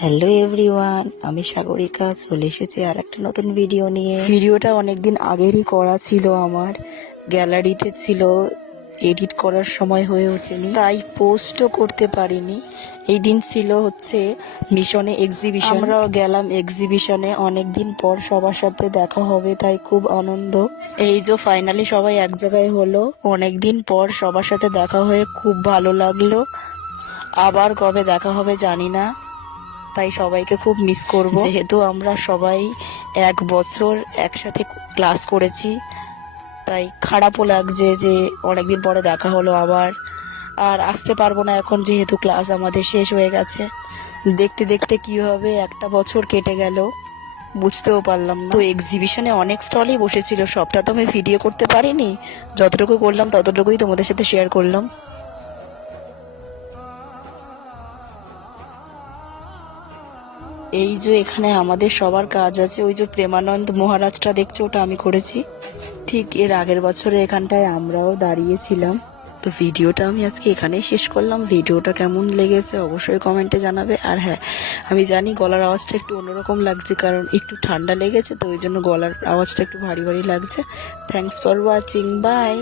Hello everyone, আমি সাগরিকা চলে এসেছি আর একটা নতুন ভিডিও নিয়ে। ভিডিওটা অনেকদিন আগেরই করা ছিল, আমার গ্যালারিতে ছিল, এডিট করার সময় হয়ে ওঠেনি, তাই পোস্টও করতে পারিনি। এই দিন ছিল হচ্ছে মিশনে এক্সিবিশন, আমরাও গেলাম এক্সিবিশনে। অনেকদিন পর সবার সাথে দেখা হবে, তাই খুব আনন্দ। এই যে ফাইনালি সবাই এক জায়গায় হলো, অনেকদিন পর সবার সাথে দেখা হয়ে খুব ভালো লাগলো। আবার কবে দেখা হবে জানি না, তাই সবাইকে খুব মিস করব। যেহেতু আমরা সবাই 1 বছর একসাথে ক্লাস করেছি, তাই খারাপও লাগছে যে অনেকদিন পরে দেখা হলো আবার। আর আসতে পারবো না এখন, যেহেতু ক্লাস আমাদের শেষ হয়ে গেছে। দেখতে দেখতে কি হবে, একটা বছর কেটে গেল, বুঝতেও পারলাম না। তো এক্সিবিশনে অনেক স্টলই বসেছিল, সবটা তো আমি ভিডিও করতে পারিনি, যতটুকু করলাম ততটুকুই তোমাদের সাথে শেয়ার করলাম। এই যে এখানে আমাদের সবার কাজ আছে, ওই যে প্রেমানন্দ মহারাজটা দেখছো, ওটা আমি করেছি। ঠিক এর আগের বছরে এখানটায় আমরাও দাঁড়িয়েছিলাম। তো ভিডিওটা আমি আজকে এখানেই শেষ করলাম। ভিডিওটা কেমন লেগেছে অবশ্যই কমেন্টে জানাবে। আর হ্যাঁ, আমি জানি গলার আওয়াজটা একটু অন্যরকম লাগছে, কারণ একটু ঠান্ডা লেগেছে, তো ওই জন্য গলার আওয়াজটা একটু ভারী ভারী লাগছে। Thanks for watching, by.